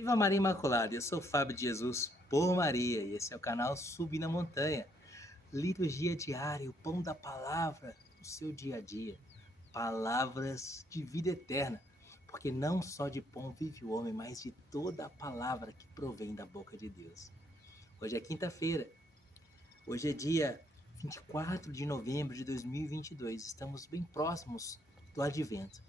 Viva Maria Imaculada, eu sou o Fábio de Jesus por Maria e esse é o canal Subir na Montanha. Liturgia diária, o pão da palavra no seu dia a dia. Palavras de vida eterna, porque não só de pão vive o homem, mas de toda a palavra que provém da boca de Deus. Hoje é quinta-feira, hoje é dia 24 de novembro de 2022, estamos bem próximos do Advento.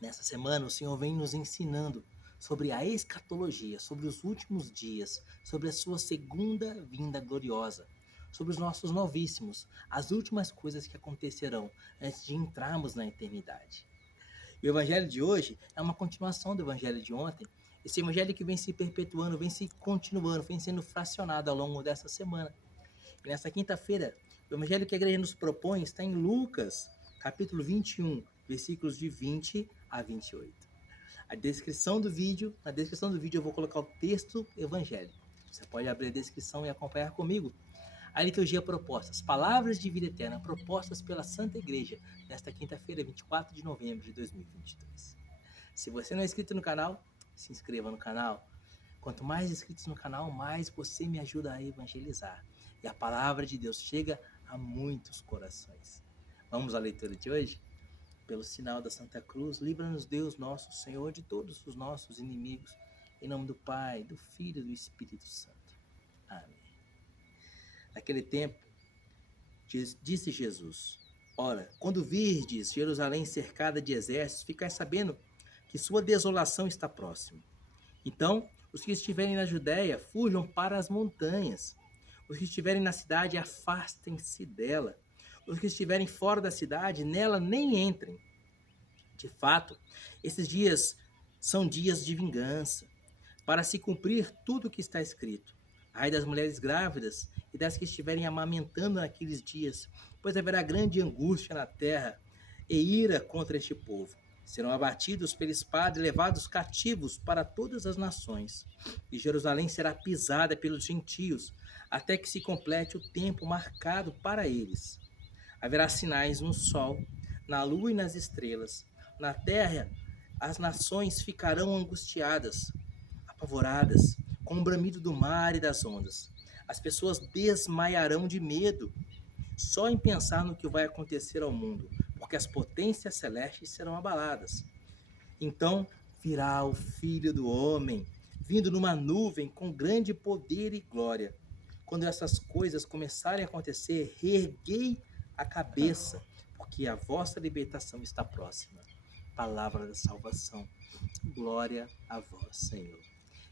Nessa semana, o Senhor vem nos ensinando sobre a escatologia, sobre os últimos dias, sobre a sua segunda vinda gloriosa, sobre os nossos novíssimos, as últimas coisas que acontecerão antes de entrarmos na eternidade. E o evangelho de hoje é uma continuação do evangelho de ontem, esse evangelho que vem se perpetuando, vem se continuando, vem sendo fracionado ao longo dessa semana. E nessa quinta-feira, o evangelho que a igreja nos propõe está em Lucas, capítulo 21, versículos de 20 a 28. Na descrição do vídeo eu vou colocar o texto evangélico. Você pode abrir a descrição e acompanhar comigo a liturgia proposta, as palavras de vida eterna propostas pela Santa Igreja nesta quinta-feira, 24 de novembro de 2022. Se você não é inscrito no canal, se inscreva no canal. Quanto mais inscritos no canal, mais você me ajuda a evangelizar. E a palavra de Deus chega a muitos corações. Vamos à leitura de hoje? Pelo sinal da Santa Cruz, livra-nos Deus nosso Senhor de todos os nossos inimigos. Em nome do Pai, do Filho e do Espírito Santo. Amém. Naquele tempo, disse Jesus: Ora, quando virdes Jerusalém cercada de exércitos, ficai sabendo que sua desolação está próxima. Então, os que estiverem na Judéia, fujam para as montanhas. Os que estiverem na cidade, afastem-se dela. Os que estiverem fora da cidade, nela nem entrem. De fato, esses dias são dias de vingança, para se cumprir tudo o que está escrito. Ai das mulheres grávidas e das que estiverem amamentando naqueles dias, pois haverá grande angústia na terra e ira contra este povo. Serão abatidos pela espada e levados cativos para todas as nações. E Jerusalém será pisada pelos gentios, até que se complete o tempo marcado para eles. Haverá sinais no sol, na lua e nas estrelas. Na terra, as nações ficarão angustiadas, apavoradas, com o bramido do mar e das ondas. As pessoas desmaiarão de medo, só em pensar no que vai acontecer ao mundo, porque as potências celestes serão abaladas. Então virá o Filho do Homem, vindo numa nuvem com grande poder e glória. Quando essas coisas começarem a acontecer, reerguei a cabeça, porque a vossa libertação está próxima. Palavra da salvação. Glória a vós, Senhor.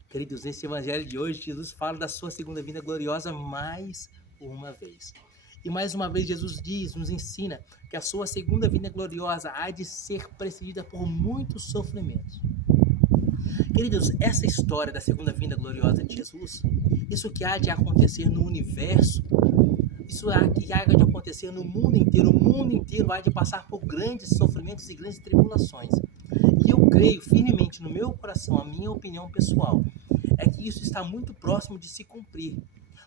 Queridos, nesse evangelho de hoje, Jesus fala da sua segunda vinda gloriosa mais uma vez. E mais uma vez Jesus nos ensina que a sua segunda vinda gloriosa há de ser precedida por muitos sofrimentos. Queridos, essa história da segunda vinda gloriosa de Jesus, isso que há de acontecer no universo, isso que há de acontecer no mundo inteiro, o mundo inteiro há de passar por grandes sofrimentos e grandes tribulações. E eu creio firmemente no meu coração, a minha opinião pessoal, é que isso está muito próximo de se cumprir.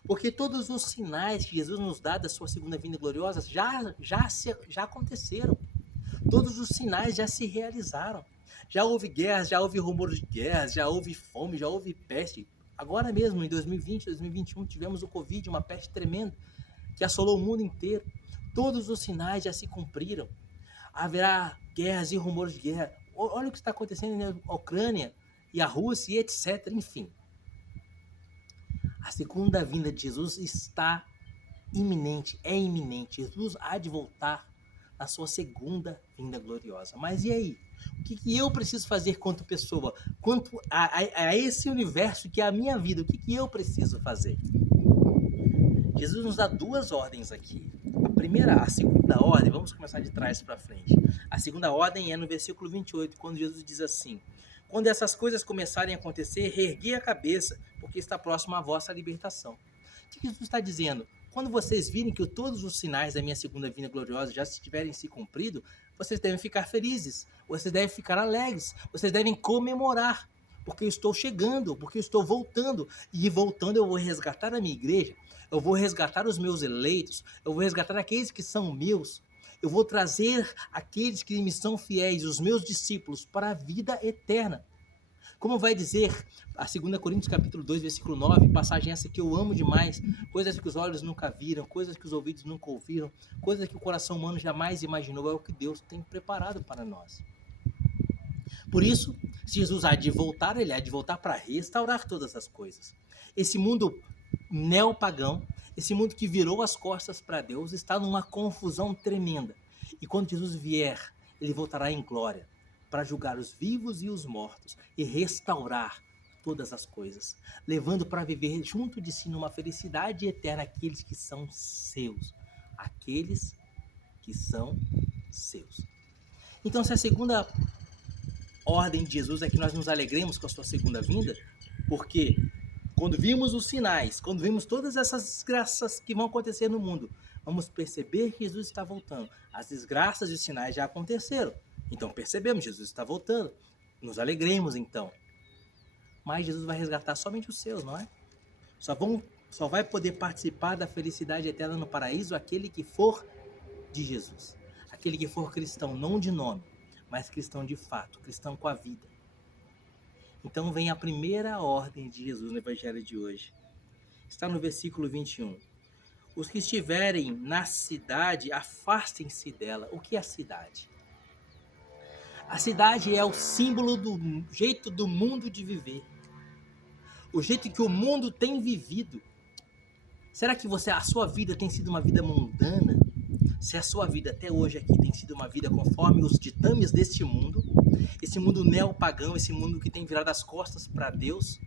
Porque todos os sinais que Jesus nos dá da sua segunda vinda gloriosa já aconteceram. Todos os sinais já se realizaram. Já houve guerras, já houve rumores de guerras, já houve fome, já houve peste. Agora mesmo, em 2020, 2021, tivemos o Covid, uma peste tremenda, que assolou o mundo inteiro. Todos os sinais já se cumpriram. Haverá guerras e rumores de guerra. Olha o que está acontecendo na Ucrânia e a Rússia e etc. Enfim, a segunda vinda de Jesus está iminente, é iminente. Jesus há de voltar na sua segunda vinda gloriosa. Mas e aí? O que eu preciso fazer quanto pessoa? Quanto a esse universo que é a minha vida? O que eu preciso fazer? Jesus nos dá duas ordens aqui. A segunda ordem, vamos começar de trás para frente. A segunda ordem é no versículo 28, quando Jesus diz assim: quando essas coisas começarem a acontecer, reerguei a cabeça, porque está próximo a vossa libertação. O que Jesus está dizendo? Quando vocês virem que todos os sinais da minha segunda vinda gloriosa já tiverem se cumprido, vocês devem ficar felizes, vocês devem ficar alegres, vocês devem comemorar, porque eu estou chegando, porque eu estou voltando, e voltando eu vou resgatar a minha igreja, eu vou resgatar os meus eleitos, eu vou resgatar aqueles que são meus, eu vou trazer aqueles que me são fiéis, os meus discípulos, para a vida eterna. Como vai dizer a 2 Coríntios capítulo 2, versículo 9, passagem essa que eu amo demais, coisas que os olhos nunca viram, coisas que os ouvidos nunca ouviram, coisas que o coração humano jamais imaginou, é o que Deus tem preparado para nós. Por isso, se Jesus há de voltar, ele há de voltar para restaurar todas as coisas. Esse mundo neopagão, esse mundo que virou as costas para Deus, está numa confusão tremenda. E quando Jesus vier, ele voltará em glória para julgar os vivos e os mortos e restaurar todas as coisas, levando para viver junto de si numa felicidade eterna aqueles que são seus. Aqueles que são seus. Então, se a segunda ordem de Jesus é que nós nos alegremos com a sua segunda vinda, porque quando vimos os sinais, quando vimos todas essas desgraças que vão acontecer no mundo, vamos perceber que Jesus está voltando. As desgraças e os sinais já aconteceram. Então percebemos, Jesus está voltando. Nos alegremos então. Mas Jesus vai resgatar somente os seus, não é? Só vai poder participar da felicidade eterna no paraíso aquele que for de Jesus. Aquele que for cristão, não de nome, mas cristão de fato, cristão com a vida. Então vem a primeira ordem de Jesus no evangelho de hoje. Está no versículo 21. Os que estiverem na cidade, afastem-se dela. O que é a cidade? A cidade é o símbolo do jeito do mundo de viver. O jeito que o mundo tem vivido. Será que a sua vida tem sido uma vida mundana? Se a sua vida até hoje aqui tem sido uma vida conforme os ditames deste mundo, esse mundo neopagão, esse mundo que tem virado as costas para Deus,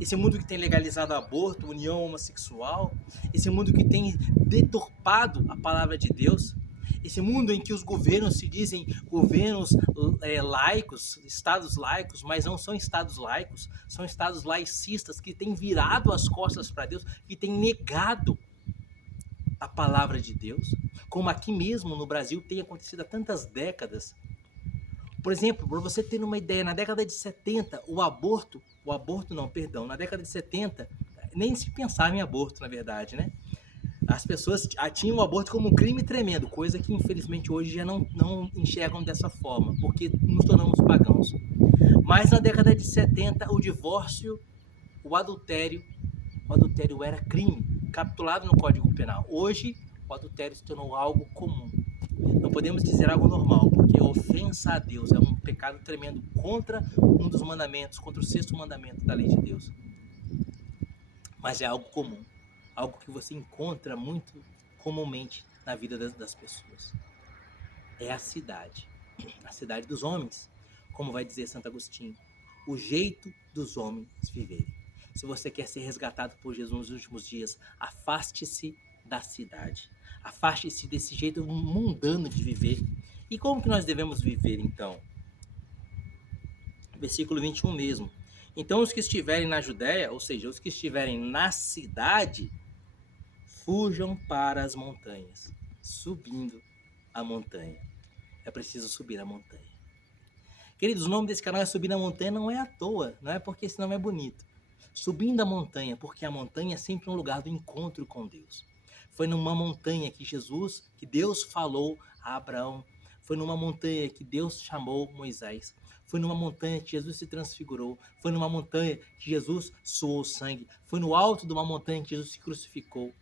esse mundo que tem legalizado o aborto, união homossexual, esse mundo que tem deturpado a palavra de Deus, esse mundo em que os governos se dizem governos laicos, estados laicos, mas não são estados laicos, são estados laicistas que têm virado as costas para Deus, que têm negado a palavra de Deus, como aqui mesmo no Brasil tem acontecido há tantas décadas. Por exemplo, para você ter uma ideia, na década de 70, na década de 70, nem se pensava em aborto, na verdade, né? As pessoas tinham o aborto como um crime tremendo, coisa que infelizmente hoje já não enxergam dessa forma, porque nos tornamos pagãos. Mas na década de 70, o divórcio, o adultério era crime, capitulado no Código Penal. Hoje, o adultério se tornou algo comum. Não podemos dizer algo normal, porque a ofensa a Deus é um pecado tremendo contra um dos mandamentos, contra o 6º mandamento da lei de Deus. Mas é algo comum, algo que você encontra muito comumente na vida das pessoas. É a cidade dos homens, como vai dizer Santo Agostinho, o jeito dos homens viverem. Se você quer ser resgatado por Jesus nos últimos dias, afaste-se da cidade. Afaste-se desse jeito mundano de viver. E como que nós devemos viver, então? Versículo 21 mesmo. Então os que estiverem na Judéia, ou seja, os que estiverem na cidade, fujam para as montanhas, subindo a montanha. É preciso subir a montanha. Queridos, o nome desse canal é Subir na Montanha, não é à toa, não é porque esse nome é bonito. Subindo a montanha, porque a montanha é sempre um lugar do encontro com Deus. Foi numa montanha que Deus falou a Abraão. Foi numa montanha que Deus chamou Moisés. Foi numa montanha que Jesus se transfigurou. Foi numa montanha que Jesus suou sangue. Foi no alto de uma montanha que Jesus se crucificou.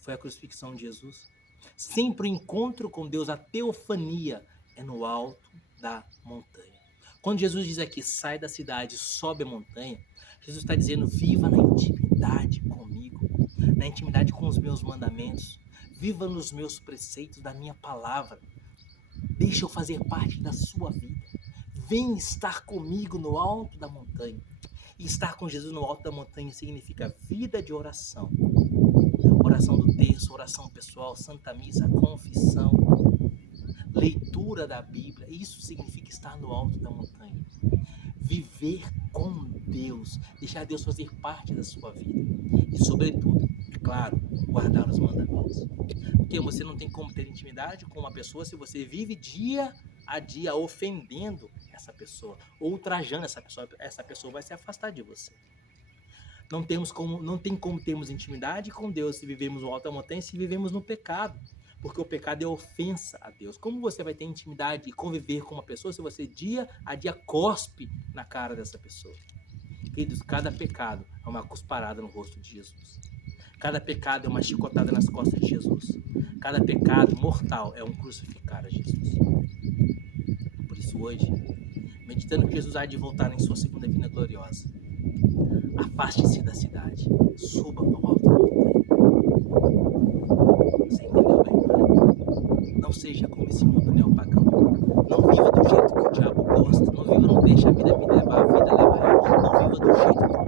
Foi a crucifixão de Jesus. Sempre o encontro com Deus, a teofania, é no alto da montanha. Quando Jesus diz aqui, sai da cidade, sobe a montanha, Jesus está dizendo, viva na intimidade comigo, na intimidade com os meus mandamentos, viva nos meus preceitos da minha palavra, deixa eu fazer parte da sua vida, vem estar comigo no alto da montanha. E estar com Jesus no alto da montanha significa vida de oração, oração do texto, oração pessoal, Santa Missa, confissão, leitura da Bíblia. Isso significa estar no alto da montanha. Viver com Deus, deixar Deus fazer parte da sua vida. E, sobretudo, é claro, guardar os mandamentos. Porque você não tem como ter intimidade com uma pessoa se você vive dia a dia ofendendo essa pessoa, ou ultrajando essa pessoa vai se afastar de você. Não tem como termos intimidade com Deus se vivemos no alto da montanha, se vivemos no pecado. Porque o pecado é ofensa a Deus. Como você vai ter intimidade e conviver com uma pessoa se você dia a dia cospe na cara dessa pessoa? Queridos, cada pecado é uma cusparada no rosto de Jesus. Cada pecado é uma chicotada nas costas de Jesus. Cada pecado mortal é um crucificar a Jesus. Por isso hoje, meditando que Jesus há de voltar em sua segunda vinda gloriosa, afaste-se da cidade, suba ao alto da montanha. Você entendeu bem, né? Não seja como esse mundo neopagão. Não viva do jeito que o diabo gosta. Não viva, não deixe a vida me levar, a vida leva eu. Não viva do jeito do